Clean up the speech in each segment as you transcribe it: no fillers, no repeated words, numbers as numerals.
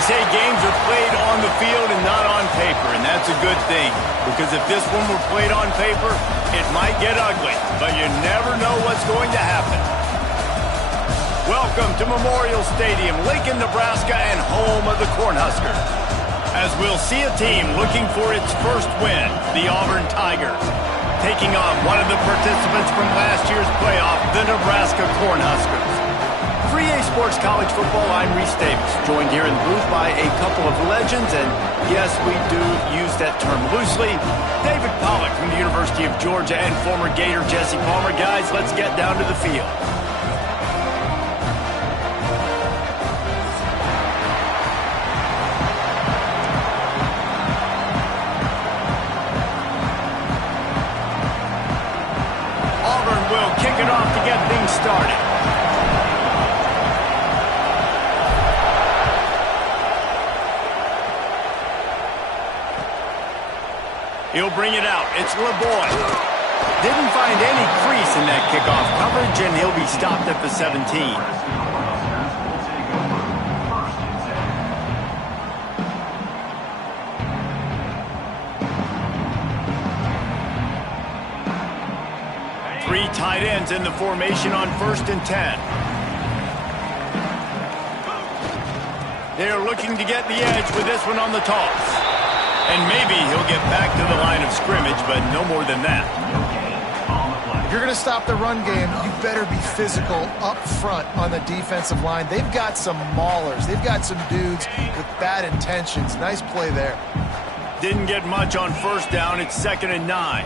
They say games are played on the field and not on paper, and that's a good thing. Because if this one were played on paper, it might get ugly, but you never know what's going to happen. Welcome to Memorial Stadium, Lincoln, Nebraska, and home of the Cornhuskers. As we'll see a team looking for its first win, the Auburn Tigers, taking on one of the participants from last year's playoff, the Nebraska Cornhuskers. For EA Sports College Football, I'm Reese Davis, joined here in the booth by a couple of legends, and yes, we do use that term loosely. David Pollack from the University of Georgia and former Gator Jesse Palmer. Guys, let's get down to the field. Auburn will kick it off to get things started. He'll bring it out. It's LeBoy. Didn't find any crease in that kickoff coverage, and he'll be stopped at the 17. Three tight ends in the formation on 1st and 10. They're looking to get the edge with this one on the toss. And maybe he'll get back to the line of scrimmage, but no more than that. If you're going to stop the run game, you better be physical up front on the defensive line. They've got some maulers. They've got some dudes with bad intentions. Nice play there. Didn't get much on 1st down. It's 2nd and 9.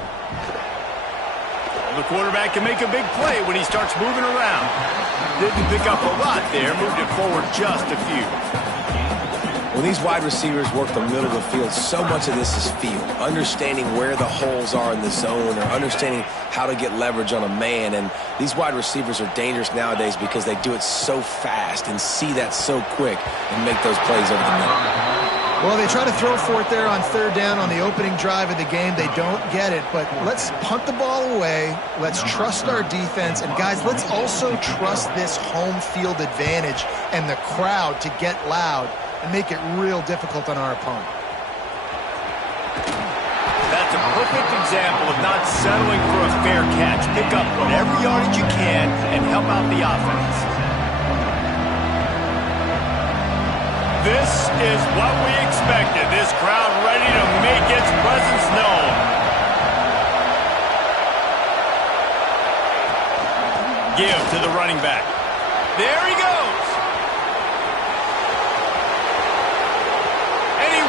Well, the quarterback can make a big play when he starts moving around. Didn't pick up a lot there. Moved it forward just a few. When these wide receivers work the middle of the field, so much of this is feel. Understanding where the holes are in the zone or understanding how to get leverage on a man. And these wide receivers are dangerous nowadays because they do it so fast and see that so quick and make those plays over the middle. Well, they try to throw for it there on 3rd down on the opening drive of the game. They don't get it, but let's punt the ball away. Let's trust our defense. And, guys, let's also trust this home field advantage and the crowd to get loud and make it real difficult on our opponent. That's a perfect example of not settling for a fair catch. Pick up whatever yardage you can and help out the offense. This is what we expected. This crowd ready to make its presence known. Give to the running back. There he goes.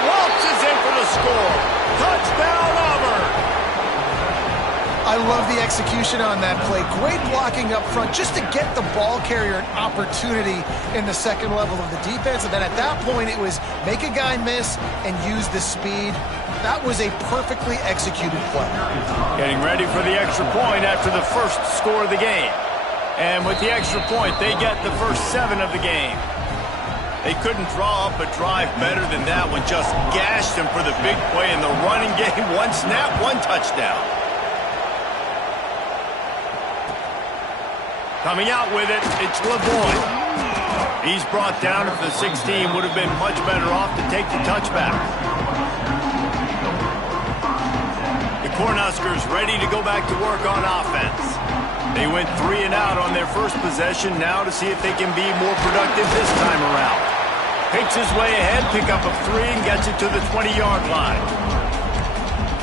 Waltzes in for the score. Touchdown, Auburn. I love the execution on that play. Great blocking up front just to get the ball carrier an opportunity in the second level of the defense. And then at that point, it was make a guy miss and use the speed. That was a perfectly executed play. Getting ready for the extra point after the first score of the game. And with the extra point, they get the first 7 of the game. They couldn't draw up a drive better than that one. Just gashed them for the big play in the running game. 1 snap, 1 touchdown. Coming out with it, it's LeBoy. He's brought down at the 16. Would have been much better off to take the touchback. The Cornhuskers ready to go back to work on offense. They went 3 and out on their first possession. Now to see if they can be more productive this time around. Takes his way ahead, pick up a 3, and gets it to the 20-yard line.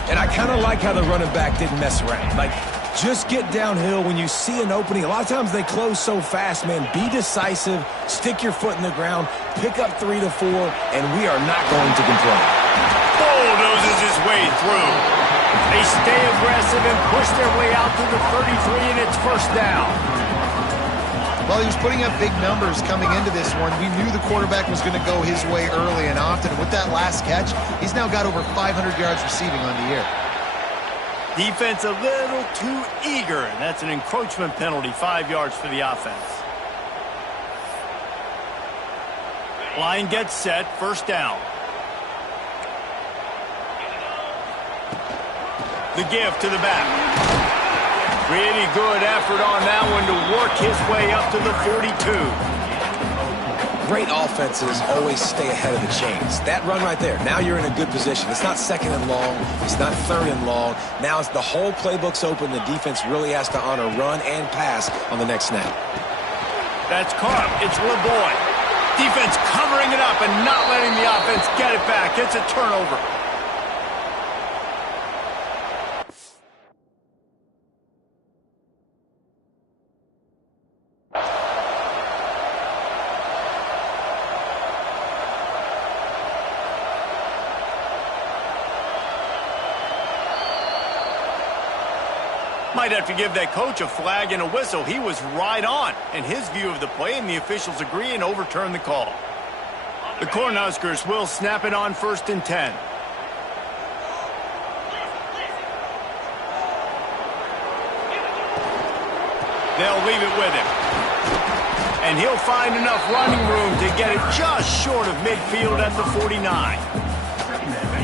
And I kind of like how the running back didn't mess around. Like, just get downhill when you see an opening. A lot of times they close so fast, man. Be decisive, stick your foot in the ground, pick up 3 to 4, and we are not going to complain. Bulldozes his way through. They stay aggressive and push their way out to the 33, and it's 1st down. Well, he was putting up big numbers coming into this one. We knew the quarterback was going to go his way early and often. With that last catch, he's now got over 500 yards receiving on the year. Defense a little too eager, and that's an encroachment penalty, 5 yards for the offense. Line gets set, 1st down. The give to the back. Pretty good effort on that one to work his way up to the 42. Great offenses always stay ahead of the chains. That run right there, now you're in a good position. It's not second and long. It's not third and long. Now it's the whole playbook's open. The defense really has to honor run and pass on the next snap. That's caught. It's LeBoy. Defense covering it up and not letting the offense get it back. It's a turnover. Might have to give that coach a flag and a whistle. He was right on in his view of the play, and the officials agree and overturn the call. The Cornhuskers will snap it on 1st and 10. They'll leave it with him. And he'll find enough running room to get it just short of midfield at the 49.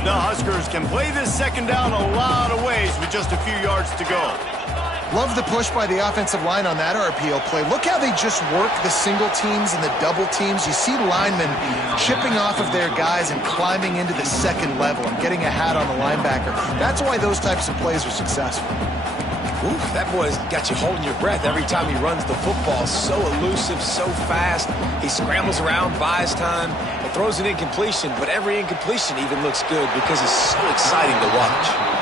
The Huskers can play this second down a lot of ways with just a few yards to go. Love the push by the offensive line on that RPO play. Look how they just work the single teams and the double teams. You see linemen chipping off of their guys and climbing into the second level and getting a hat on the linebacker. That's why those types of plays are successful. Oof, that boy's got you holding your breath every time he runs the football. So elusive, so fast. He scrambles around, buys time, and throws an incompletion. But every incompletion even looks good because it's so exciting to watch.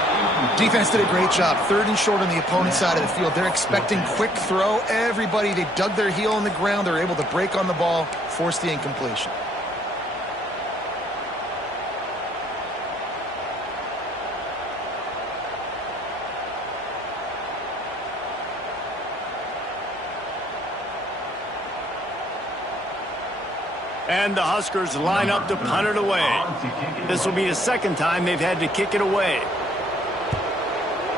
Defense did a great job. 3rd and short on the opponent's side of the field. They're expecting quick throw. Everybody, they dug their heel in the ground. They're able to break on the ball, force the incompletion. And the Huskers line up to punt it away. This will be the second time they've had to kick it away.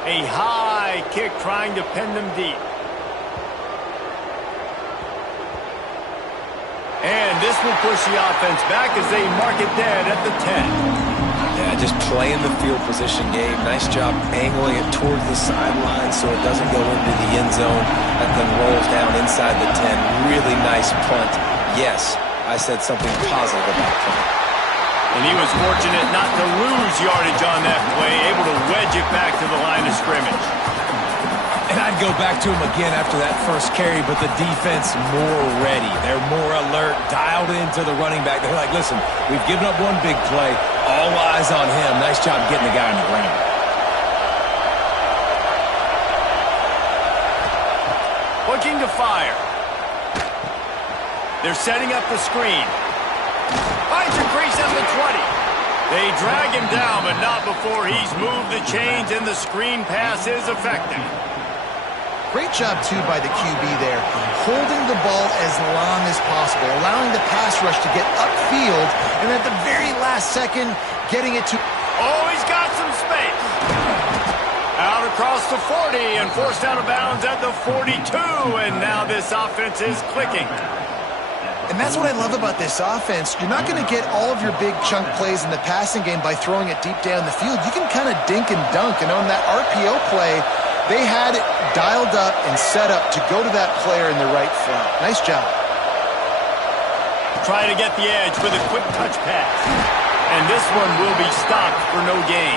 A high kick trying to pin them deep. And this will push the offense back as they mark it dead at the 10. Yeah, just playing the field position game. Nice job angling it towards the sideline so it doesn't go into the end zone and then rolls down inside the 10. Really nice punt. Yes, I said something positive about punt. And he was fortunate not to lose yardage on that play, able to wedge it back to the line of scrimmage. And I'd go back to him again after that first carry, but the defense more ready. They're more alert, dialed into the running back. They're like, listen, we've given up one big play. All eyes on him. Nice job getting the guy on the ground. Looking to fire. They're setting up the screen. Finds a crease at the 20. They drag him down, but not before he's moved the chains, and the screen pass is effective. Great job, too, by the QB there, holding the ball as long as possible, allowing the pass rush to get upfield, and at the very last second, getting it to... Oh, he's got some space. Out across the 40 and forced out of bounds at the 42, and now this offense is clicking. And that's what I love about this offense. You're not going to get all of your big chunk plays in the passing game by throwing it deep down the field. You can kind of dink and dunk. And on that RPO play, they had it dialed up and set up to go to that player in the right flat. Nice job. Trying to get the edge with a quick touch pass. And this one will be stopped for no gain.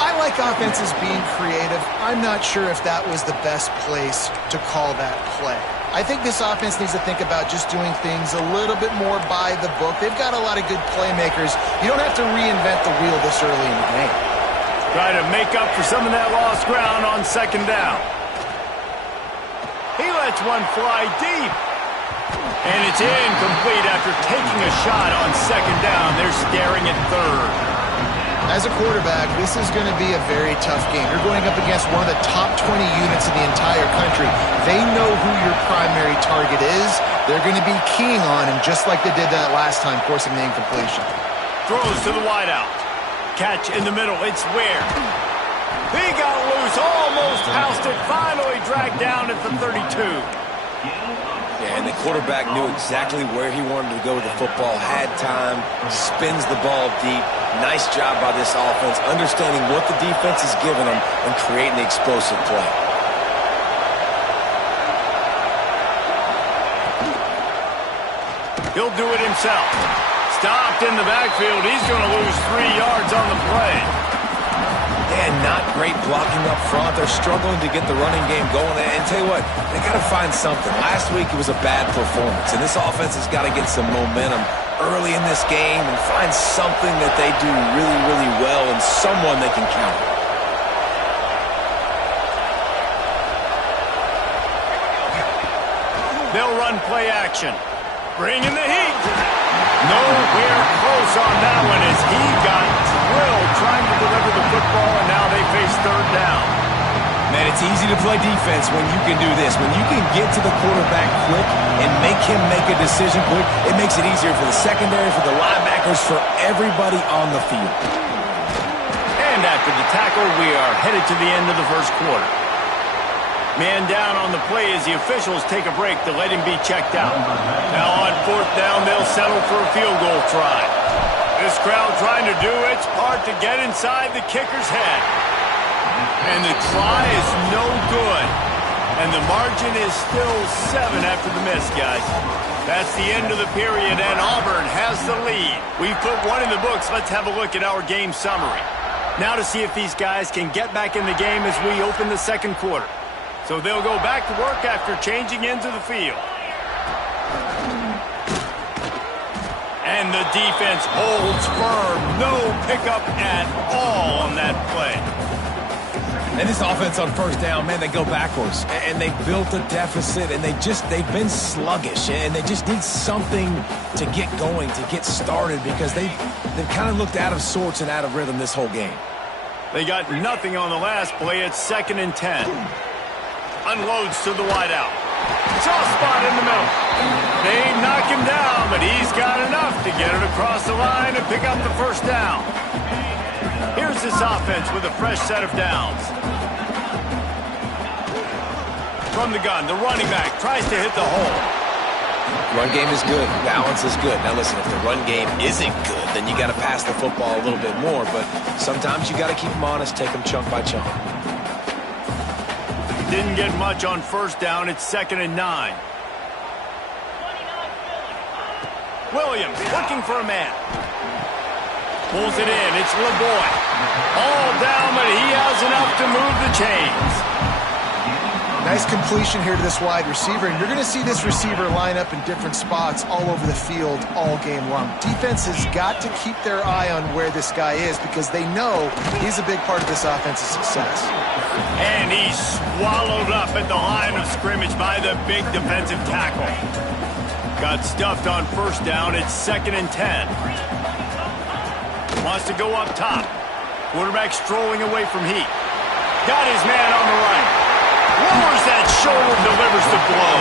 I like offenses being creative. I'm not sure if that was the best place to call that play. I think this offense needs to think about just doing things a little bit more by the book. They've got a lot of good playmakers. You don't have to reinvent the wheel this early in the game. Try to make up for some of that lost ground on second down. He lets one fly deep. And it's incomplete after taking a shot on second down. They're staring at third. As a quarterback, this is going to be a very tough game. You're going up against one of the top 20 units in the entire country. They know who your primary target is. They're going to be keying on him just like they did that last time, forcing the incompletion. Throws to the wideout. Catch in the middle. It's Ware. He got loose, almost housed it, finally dragged down at the 32. Yeah, and the quarterback knew exactly where he wanted to go with the football, had time, spins the ball deep. Nice job by this offense, understanding what the defense is giving them and creating the explosive play. He'll do it himself. Stopped in the backfield. He's going to lose 3 yards on the play. And not great blocking up front. They're struggling to get the running game going. And tell you what, they got to find something. Last week it was a bad performance, and this offense has got to get some momentum early in this game and find something that they do really, really well and someone they can count on. They'll run play action. Bringing the heat. Nowhere close on that one as he got drilled trying to deliver the football, and now they face third down. Man, it's easy to play defense when you can do this. When you can get to the quarterback quick and make him make a decision quick, it makes it easier for the secondary, for the linebackers, for everybody on the field. And after the tackle, we are headed to the end of the first quarter. Man down on the play as the officials take a break to let him be checked out. Now on fourth down, they'll settle for a field goal try. This crowd trying to do its part to get inside the kicker's head. And the try is no good. And the margin is still 7 after the miss, guys. That's the end of the period, and Auburn has the lead. We've put one in the books. Let's have a look at our game summary. Now to see if these guys can get back in the game as we open the second quarter. So they'll go back to work after changing into the field. And the defense holds firm. No pickup at all on that play. And this offense on first down, man, they go backwards. And they built a deficit, and they've been sluggish. And they just need something to get going, to get started, because they've kind of looked out of sorts and out of rhythm this whole game. They got nothing on the last play. It's 2nd and 10. Unloads to the wideout. Soft spot in the middle. They knock him down, but he's got enough to get it across the line and pick up the first down. Here's this offense with a fresh set of downs. From the gun, the running back tries to hit the hole. Run game is good. Balance is good. Now listen, if the run game isn't good, then you got to pass the football a little bit more. But sometimes you got to keep them honest, take them chunk by chunk. Didn't get much on first down. It's 2nd and 9. Williams looking for a man. Pulls it in. It's LeBoy. All down, but he has enough to move the chains. Nice completion here to this wide receiver, and you're going to see this receiver line up in different spots all over the field all game long. Defense has got to keep their eye on where this guy is because they know he's a big part of this offense's success. And he's swallowed up at the line of scrimmage by the big defensive tackle. Got stuffed on first down. It's 2nd and 10. Wants to go up top. Quarterback strolling away from heat. Got his man on the right. Lowers that shoulder, delivers the blow.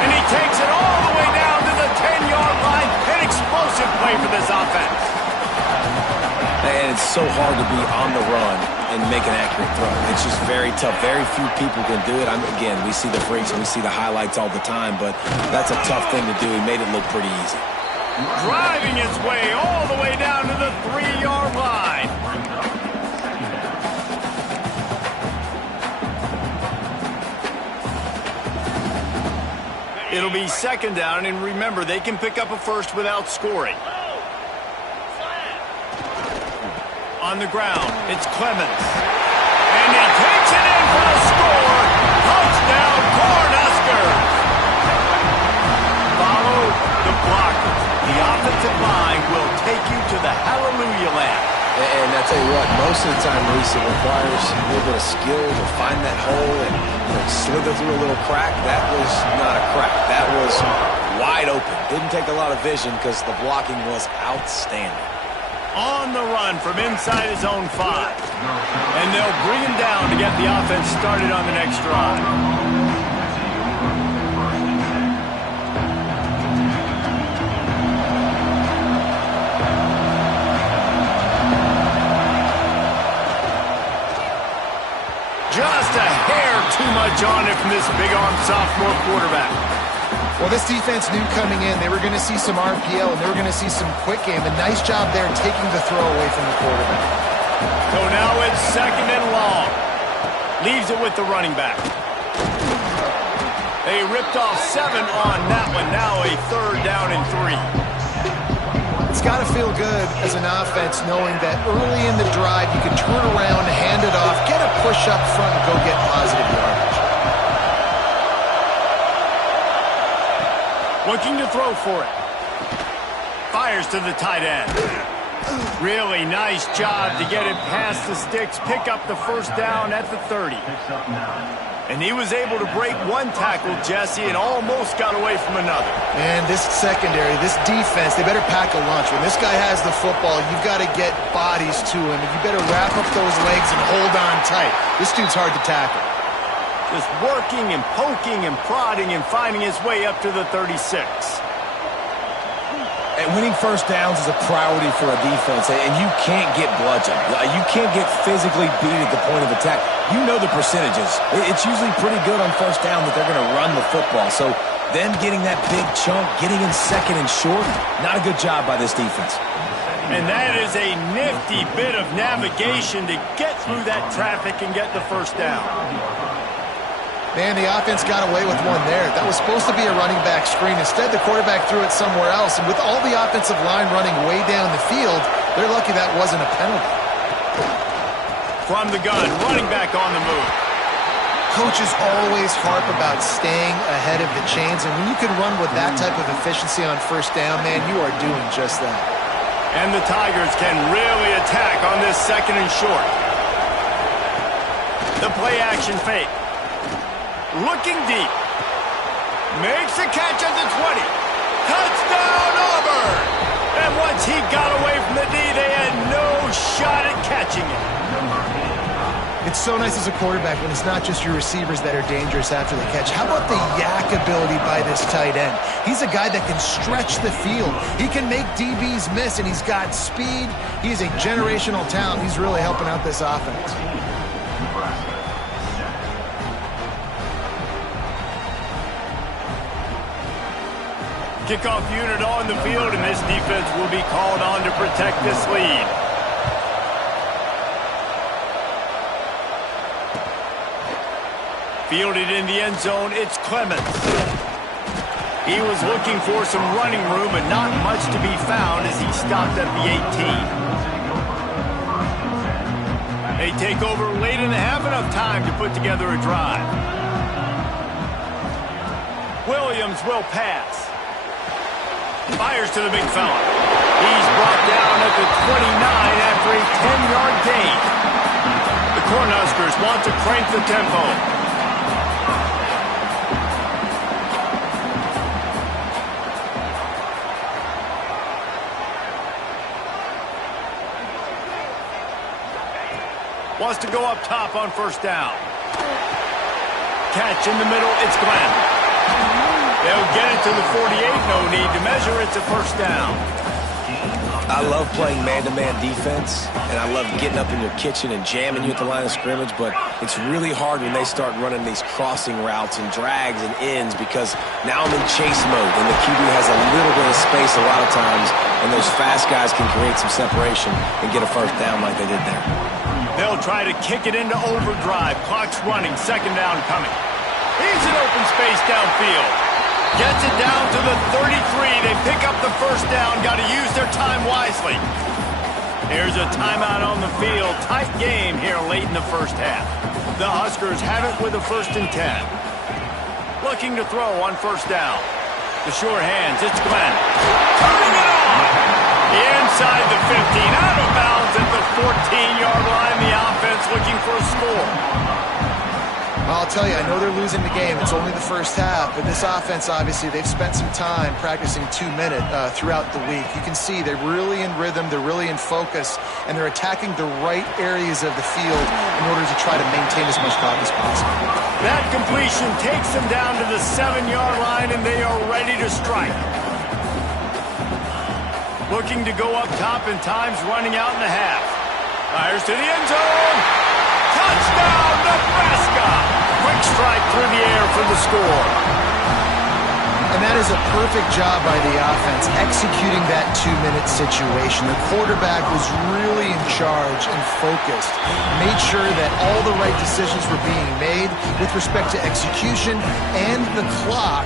And he takes it all the way down to the 10-yard line. An explosive play for this offense. And it's so hard to be on the run and make an accurate throw. It's just very tough. Very few people can do it. Again, we see the freaks and we see the highlights all the time, but that's a tough thing to do. He made it look pretty easy. Driving his way all the way down to the 3-yard line. It'll be 2nd down, and remember, they can pick up a first without scoring. On the ground, it's Clemens. And he takes it in for a score. Touchdown, Cornhuskers. Follow the blockers. The offensive line will take you to the hallelujah land. And I tell you what, most of the time, Reese, it requires a little bit of skill to find that hole and slither through a little crack. That was not a crack. That was wide open. Didn't take a lot of vision because the blocking was outstanding. On the run from inside his own 5. And they'll bring him down to get the offense started on the next drive. Just a hair too much on it from this big-armed sophomore quarterback. Well, this defense knew coming in they were going to see some RPO and they were going to see some quick game. A nice job there taking the throw away from the quarterback. So now it's 2nd and long. Leaves it with the running back. They ripped off 7 on that one. Now a 3rd down and 3. It's got to feel good as an offense knowing that early in the drive you can turn around, hand it off, get a push up front, and go get positive yardage. Looking to throw for it. Fires to the tight end. Really nice job to get it past the sticks, pick up the 1st down at the 30. And he was able to break one tackle, Jesse, and almost got away from another. And this secondary, this defense, they better pack a lunch. When this guy has the football, you've got to get bodies to him, and you better wrap up those legs and hold on tight. This dude's hard to tackle. Just working and poking and prodding and finding his way up to the 36. And winning 1st downs is a priority for a defense, and you can't get bludgeoned. You can't get physically beat at the point of attack. You know the percentages. It's usually pretty good on 1st down that they're going to run the football. So then getting that big chunk, getting in 2nd and short, not a good job by this defense. And that is a nifty bit of navigation to get through that traffic and get the 1st down. Man, the offense got away with one there. That was supposed to be a running back screen. Instead, the quarterback threw it somewhere else. And with all the offensive line running way down the field, they're lucky that wasn't a penalty. From the gun, running back on the move. Coaches always harp about staying ahead of the chains. And when you can run with that type of efficiency on 1st down, man, you are doing just that. And the Tigers can really attack on this 2nd and short. The play action fake. Looking deep. Makes a catch at the 20. Touchdown, Auburn! And once he got away from the D, they had no shot at catching it. It's so nice as a quarterback when it's not just your receivers that are dangerous after the catch. How about the yak ability by this tight end? He's a guy that can stretch the field. He can make DBs miss, and he's got speed. He's a generational talent. He's really helping out this offense. Kickoff unit on the field, and this defense will be called on to protect this lead. Fielded in the end zone, it's Clemens. He was looking for some running room, but not much to be found as he stopped at the 18. They take over late and have enough time to put together a drive. Williams will pass. Fires to the big fella. He's brought down at the 29 after a 10-yard gain. The Cornhuskers want to crank the tempo. Wants to go up top on 1st down. Catch in the middle, it's Glenn. They'll get it to the 48, no need to measure, it's a 1st down. I love playing man-to-man defense, and I love getting up in your kitchen and jamming you at the line of scrimmage, but it's really hard when they start running these crossing routes and drags and ends because now I'm in chase mode, and the QB has a little bit of space a lot of times, and those fast guys can create some separation and get a 1st down like they did there. They'll try to kick it into overdrive. Clock's running, 2nd down coming. He's in open space downfield. Gets it down to the 33. They pick up the 1st down. Got to use their time wisely. Here's a timeout on the field. Tight game here late in the 1st half. The Huskers have it with a 1st and 10. Looking to throw on 1st down. The sure hands. It's Glenn. Turning it on. Inside the 15. Out of bounds at the 14-yard line. The offense looking for a score. I'll tell you, I know they're losing the game. It's only the 1st half, but this offense, obviously, they've spent some time practicing 2-minute throughout the week. You can see they're really in rhythm, they're really in focus, and they're attacking the right areas of the field in order to try to maintain as much clock as possible. That completion takes them down to the 7-yard line, and they are ready to strike. Looking to go up top, and time's running out in the half. Fires to the end zone. Touchdown, Nebraska! Quick strike through the air for the score. And that is a perfect job by the offense, executing that 2-minute situation. The quarterback was really in charge and focused, made sure that all the right decisions were being made with respect to execution and the clock.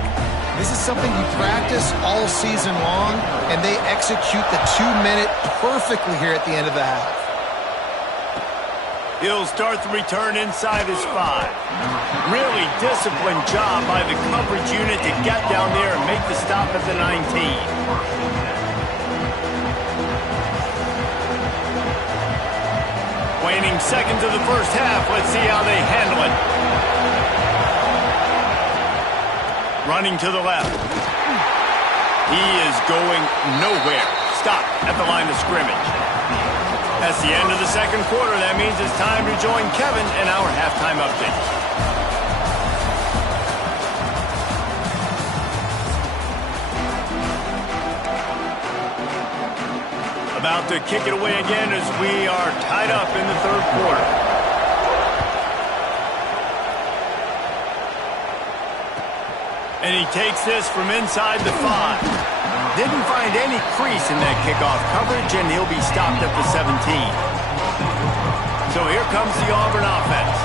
This is something you practice all season long, and they execute the 2-minute perfectly here at the end of the half. He'll start the return inside his 5. Really disciplined job by the coverage unit to get down there and make the stop at the 19. Waning seconds of the first half. Let's see how they handle it. Running to the left. He is going nowhere. Stop at the line of scrimmage. That's the end of the second quarter. That means it's time to join Kevin in our halftime update. About to kick it away again as we are tied up in the third quarter. And he takes this from inside the 5. Didn't find any crease in that kickoff coverage, and he'll be stopped at the 17. So here comes the Auburn offense.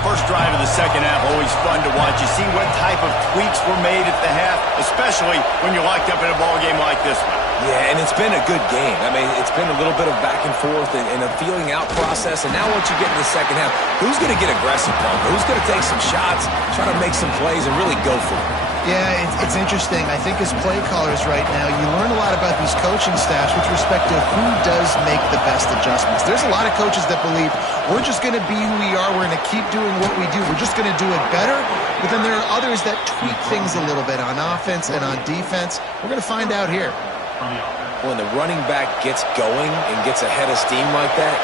First drive of the second half, always fun to watch. You see what type of tweaks were made at the half, especially when you're locked up in a ball game like this one. Yeah, and it's been a good game. I mean, it's been a little bit of back and forth and a feeling out process. And now once you get in the second half, who's going to get aggressive, Paul? Who's going to take some shots, try to make some plays, and really go for it? Yeah, it's interesting. I think as play callers right now, you learn a lot about these coaching staffs with respect to who does make the best adjustments. There's a lot of coaches that believe we're just going to be who we are. We're going to keep doing what we do. We're just going to do it better. But then there are others that tweak things a little bit on offense and on defense. We're going to find out here. When the running back gets going and gets ahead of steam like that,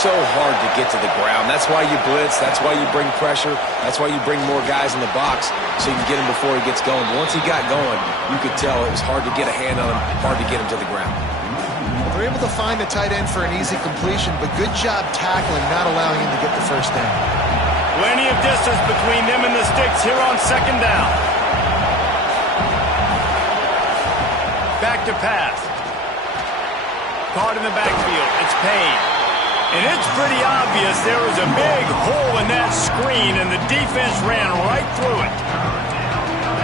so hard to get to the ground. That's why you blitz. That's why you bring pressure. That's why you bring more guys in the box so you can get him before he gets going. Once he got going, you could tell it was hard to get a hand on him, hard to get him to the ground. Well, they're able to find the tight end for an easy completion, but good job tackling, not allowing him to get the first down. Plenty of distance between them and the sticks here on second down. Back to pass. Caught in the backfield. It's Payne. And it's pretty obvious there was a big hole in that screen, and the defense ran right through it.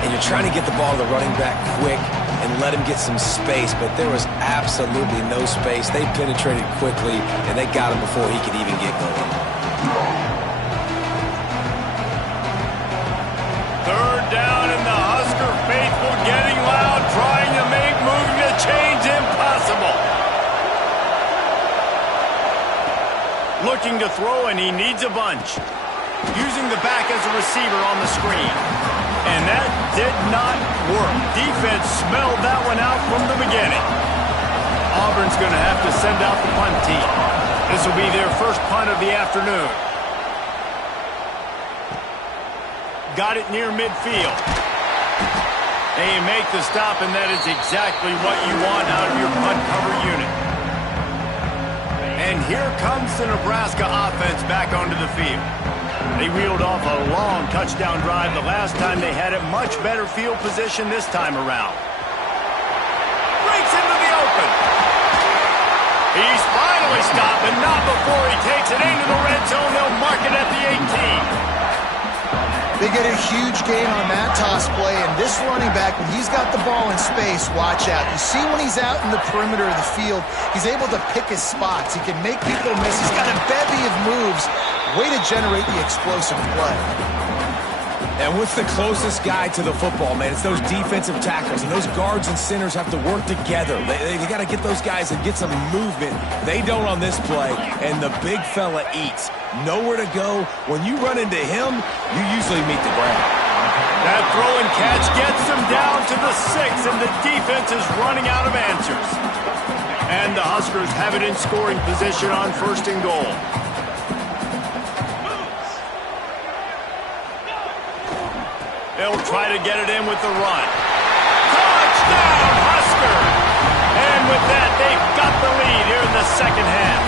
And you're trying to get the ball to the running back quick and let him get some space, but there was absolutely no space. They penetrated quickly, and they got him before he could even get going. Third down, and the Husker faithful getting loud, trying to make moving the chains impossible. Looking to throw, and he needs a bunch. Using the back as a receiver on the screen. And that did not work. Defense smelled that one out from the beginning. Auburn's going to have to send out the punt team. This will be their first punt of the afternoon. Got it near midfield. They make the stop, and that is exactly what you want out of your punt cover unit. And here comes the Nebraska offense back onto the field. They reeled off a long touchdown drive the last time they had it. Much better field position this time around. Breaks into the open. He's finally stopped, but not before he takes it into the red zone. They'll mark it at the 18. They get a huge gain on that toss play, and this running back, when he's got the ball in space, watch out. You see when he's out in the perimeter of the field, he's able to pick his spots. He can make people miss. He's got a bevy of moves. Way to generate the explosive play. And with the closest guy to the football, man, it's those defensive tackles, and those guards and centers have to work together. They got to get those guys and get some movement. They don't on this play, and the big fella eats. Nowhere to go. When you run into him, you usually meet the ground. That throw and catch gets them down to the 6, and the defense is running out of answers. And the Huskers have it in scoring position on 1st and goal. They'll try to get it in with the run. Touchdown, Husker! And with that, they've got the lead here in the second half.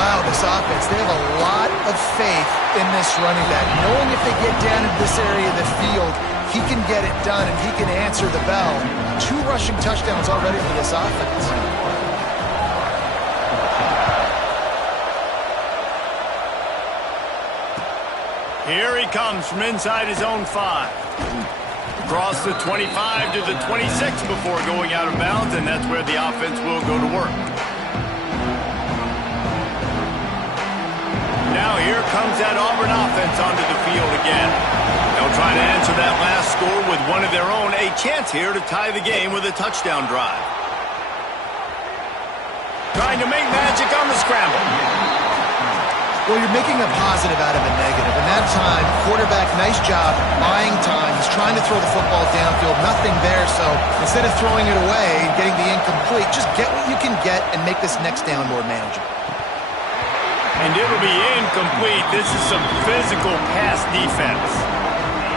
Wow, this offense, they have a lot of faith in this running back, knowing if they get down into this area of the field, he can get it done and he can answer the bell. 2 rushing touchdowns already for this offense. Here he comes from inside his own 5. Across the 25 to the 26 before going out of bounds, and that's where the offense will go to work. Now here comes that Auburn offense onto the field again. They'll try to answer that last score with one of their own. A chance here to tie the game with a touchdown drive. Trying to make magic on the scramble. Well, you're making a positive out of a negative. And that time, quarterback, nice job, buying time. He's trying to throw the football downfield. Nothing there, so instead of throwing it away and getting the incomplete, just get what you can get and make this next down more manageable. And it'll be incomplete. This is some physical pass defense.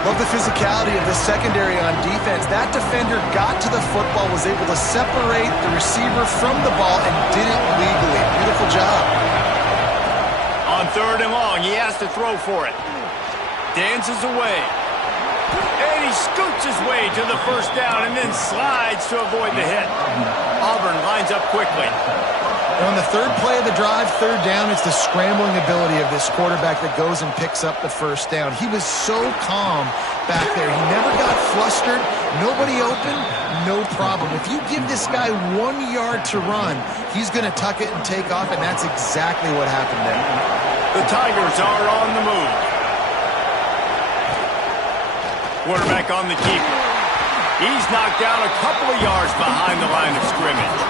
Love the physicality of the secondary on defense. That defender got to the football, was able to separate the receiver from the ball, and did it legally. Beautiful job. On 3rd and long, he has to throw for it. Dances away. And he scoots his way to the first down and then slides to avoid the hit. Auburn lines up quickly. And on the 3rd play of the drive, 3rd down, it's the scrambling ability of this quarterback that goes and picks up the first down. He was so calm back there. He never got flustered. Nobody open, no problem. If you give this guy 1 yard to run, he's going to tuck it and take off, and that's exactly what happened there. The Tigers are on the move. Quarterback on the keeper. He's knocked down a couple of yards behind the line of scrimmage.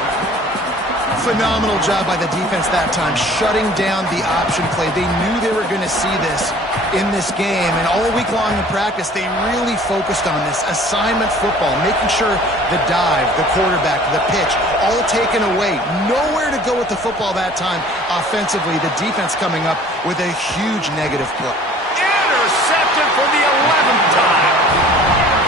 Phenomenal job by the defense that time, shutting down the option play. They knew they were going to see this in this game, and all week long in practice, they really focused on this assignment football, making sure the dive, the quarterback, the pitch, all taken away. Nowhere to go with the football that time offensively. The defense coming up with a huge negative play. Intercepted for the 11th time.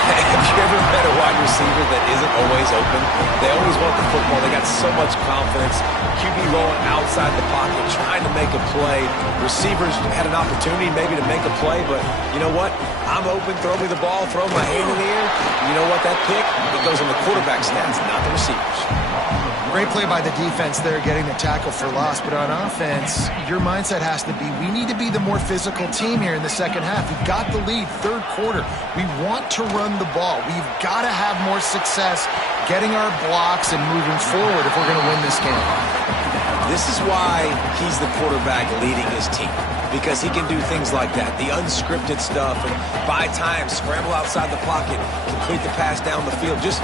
Have you ever met a wide receiver that isn't always open? They always want the football. They got so much confidence. QB rolling outside the pocket, trying to make a play. Receivers had an opportunity maybe to make a play, but you know what? I'm open. Throw me the ball. Throw my hand in the air. You know what? That pick, it goes on the quarterback stats, not the receivers. Great play by the defense there, getting the tackle for loss. But on offense, your mindset has to be, we need to be the more physical team here in the second half. We've got the lead, 3rd quarter. We want to run the ball. We've got to have more success getting our blocks and moving forward if we're going to win this game. This is why he's the quarterback leading his team, because he can do things like that, the unscripted stuff, and buy time, scramble outside the pocket, complete the pass down the field. Just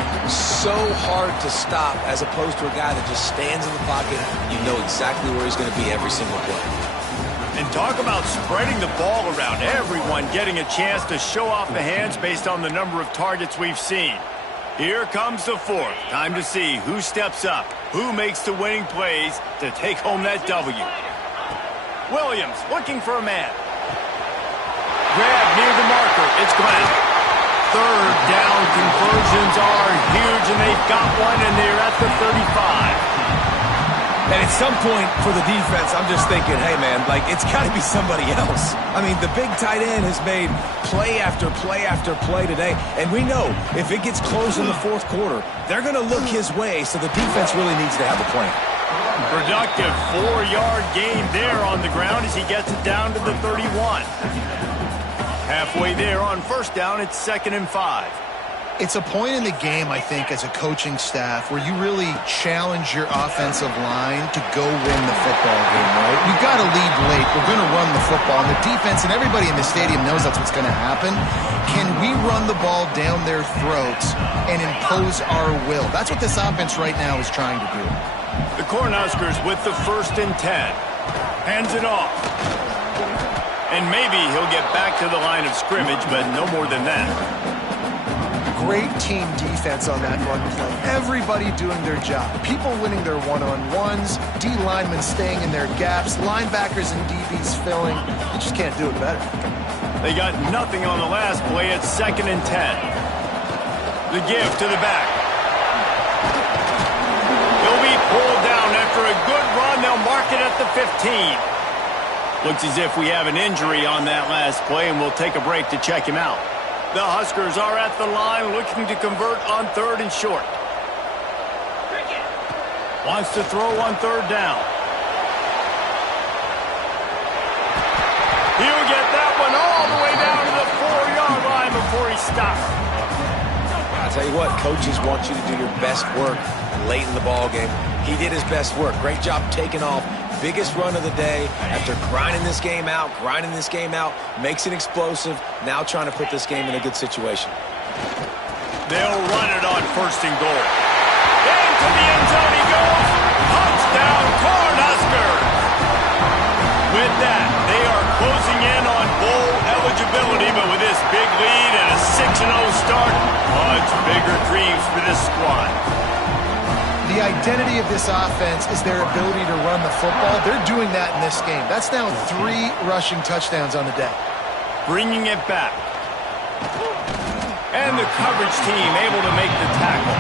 so hard to stop as opposed to a guy that just stands in the pocket. You know exactly where he's going to be every single play. And talk about spreading the ball around. Everyone getting a chance to show off the hands based on the number of targets we've seen. Here comes the 4th. Time to see who steps up, who makes the winning plays to take home that W. Williams looking for a man. Grab near the marker. It's Glenn. 3rd down conversions are huge, and they've got one, and they're at the 35. And at some point for the defense, I'm just thinking, hey, man, like, it's got to be somebody else. I mean, the big tight end has made play after play after play today. And we know if it gets close in the 4th quarter, they're going to look his way, so the defense really needs to have a plan. Productive 4-yard gain there on the ground as he gets it down to the 31. Halfway there on 1st down, it's 2nd and 5. It's a point in the game, I think, as a coaching staff where you really challenge your offensive line to go win the football game, right? We've got to lead late. We're going to run the football. And the defense and everybody in the stadium knows that's what's going to happen. Can we run the ball down their throats and impose our will? That's what this offense right now is trying to do. The Cornhuskers with the 1st and 10. Hands it off. And maybe he'll get back to the line of scrimmage, but no more than that. Great team defense on that run play. Everybody doing their job. People winning their one-on-ones, D linemen staying in their gaps, linebackers and DBs filling. You just can't do it better. They got nothing on the last play at 2nd and 10. The give to the back. He'll be pulled down after a good run. They'll mark it at the 15. Looks as if we have an injury on that last play, and we'll take a break to check him out. The Huskers are at the line looking to convert on 3rd and short. Wants to throw on 3rd down. He'll get that one all the way down to the 4-yard line before he stops. I'll tell you what, coaches want you to do your best work late in the ball game. He did his best work. Great job taking off. Biggest run of the day after grinding this game out, makes it explosive, now trying to put this game in a good situation. They'll run it on 1st and goal. Into the end zone he goes. Touchdown, Cornhuskers. With that, they are closing in on bowl eligibility, but with this big lead and a 6-0 start, much bigger dreams for this squad. The identity of this offense is their ability to run the football. They're doing that in this game. That's now 3 rushing touchdowns on the day. Bringing it back. And the coverage team able to make the tackle.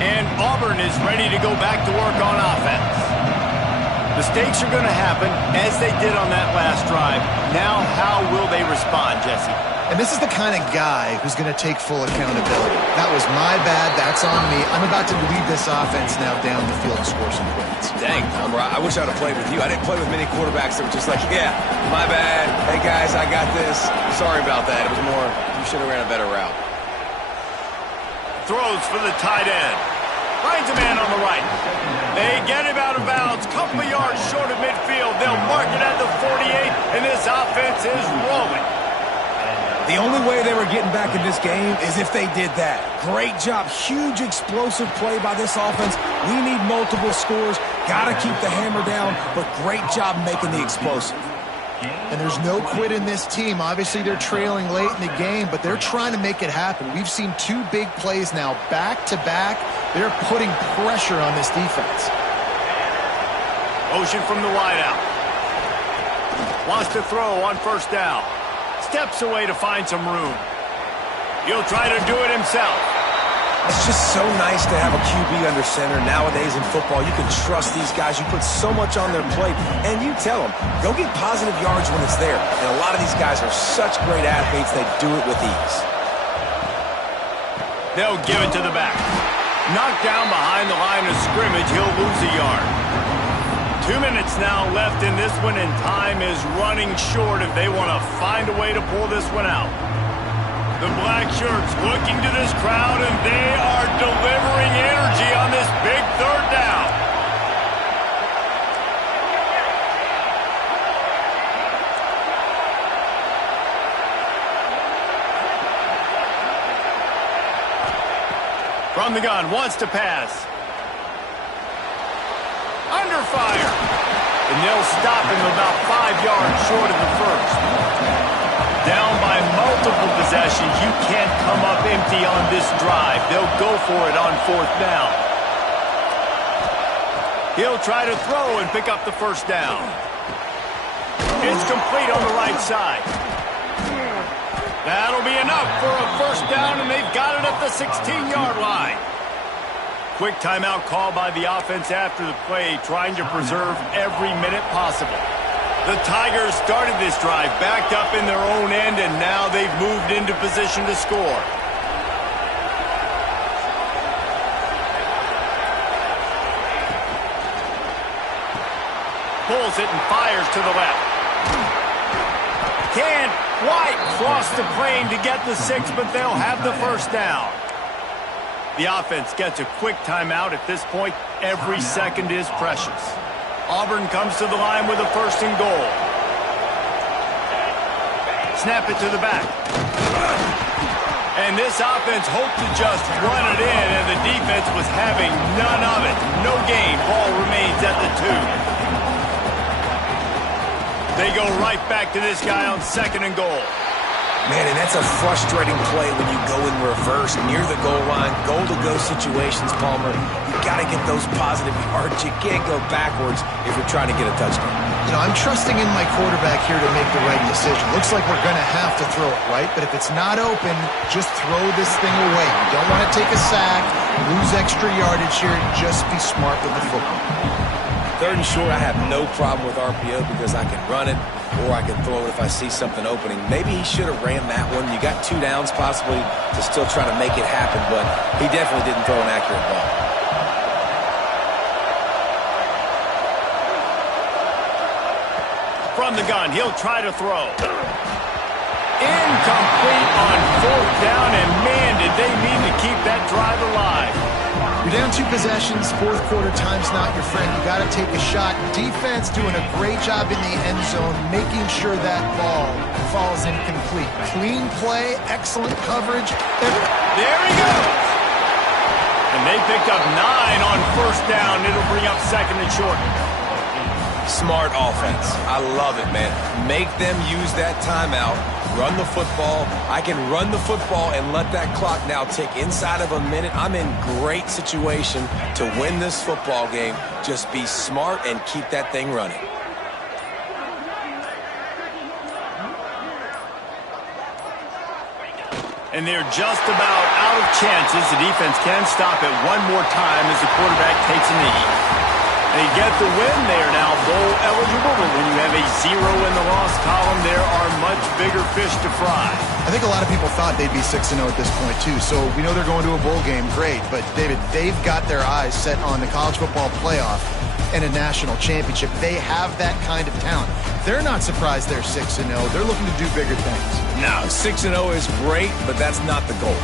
And Auburn is ready to go back to work on offense. Mistakes are going to happen, as they did on that last drive. Now, how will they respond, Jesse? And this is the kind of guy who's going to take full accountability. That was my bad. That's on me. I'm about to lead this offense now down the field and score some points. Dang, I wish I'd have played with you. I didn't play with many quarterbacks that were just like, yeah, my bad. Hey, guys, I got this. Sorry about that. It was more, you should have ran a better route. Throws for the tight end. Finds a man on the right. They get him out of bounds. Couple of yards short of midfield. They'll mark it at the 48, and this offense is rolling. The only way they were getting back in this game is if they did that. Great job. Huge explosive play by this offense. We need multiple scores. Got to keep the hammer down, but great job making the explosive. And there's no quit in this team. Obviously, they're trailing late in the game, but they're trying to make it happen. We've seen 2 big plays now, back-to-back. They're putting pressure on this defense. Motion from the wideout. Wants to throw on 1st down. Steps away to find some room. He'll try to do it himself. It's just so nice to have a QB under center. Nowadays in football, you can trust these guys. You put so much on their plate, and you tell them, go get positive yards when it's there. And a lot of these guys are such great athletes, they do it with ease. They'll give it to the back. Knocked down behind the line of scrimmage, he'll lose a yard. 2 minutes now left in this one, and time is running short if they want to find a way to pull this one out. The black shirts looking to this crowd, and they are delivering energy on this big 3rd down. From the gun, wants to pass. Under fire. And they'll stop him about 5 yards short of the 1st. Down by multiple possessions. You can't come up empty on this drive. They'll go for it on 4th down. He'll try to throw and pick up the 1st down. It's complete on the right side. That'll be enough for a 1st down, and they've got it at the 16-yard line. Quick timeout call by the offense after the play, trying to preserve every minute possible. The Tigers started this drive backed up in their own end, and now they've moved into position to score. Pulls it and fires to the left. Can't quite cross the plane to get the 6, but they'll have the 1st down. The offense gets a quick timeout. At this point, every second is precious. Auburn comes to the line with a 1st and goal. Snap it to the back. And this offense hoped to just run it in, and the defense was having none of it. No gain. Ball remains at the 2. They go right back to this guy on 2nd and goal. Man, and that's a frustrating play when you go in reverse near the goal line. Goal-to-go situations, Palmer. You got to get those positive yards. You can't go backwards if you're trying to get a touchdown. You know, I'm trusting in my quarterback here to make the right decision. Looks like we're going to have to throw it, right? But if it's not open, just throw this thing away. You don't want to take a sack, lose extra yardage here. Just be smart with the football. Third and short, I have no problem with RPO because I can run it or I can throw it if I see something opening. Maybe he should have ran that one. You got 2 downs possibly to still try to make it happen, but he definitely didn't throw an accurate ball. From the gun, he'll try to throw. Incomplete on 4th down, and man, did they need to keep that drive alive. You're down 2 possessions, 4th quarter, time's not your friend. You got to take a shot. Defense doing a great job in the end zone, making sure that ball falls incomplete. Clean play, excellent coverage. There he goes. And they picked up 9 on 1st down. It'll bring up 2nd and short. Smart offense. I love it, man. Make them use that timeout. Run the football. I can run the football and let that clock now tick inside of a minute. I'm in great situation to win this football game. Just be smart and keep that thing running. And they're just about out of chances. The defense can stop it one more time as the quarterback takes a knee. They get the win. They are now bowl eligible, but when you have a 0 in the loss column, there are much bigger fish to fry. I think a lot of people thought they'd be 6-0 at this point, too. So we know they're going to a bowl game. Great. But, David, they've got their eyes set on the college football playoff and a national championship. They have that kind of talent. They're not surprised they're 6-0. They're looking to do bigger things. No, 6-0 is great, but that's not the goal.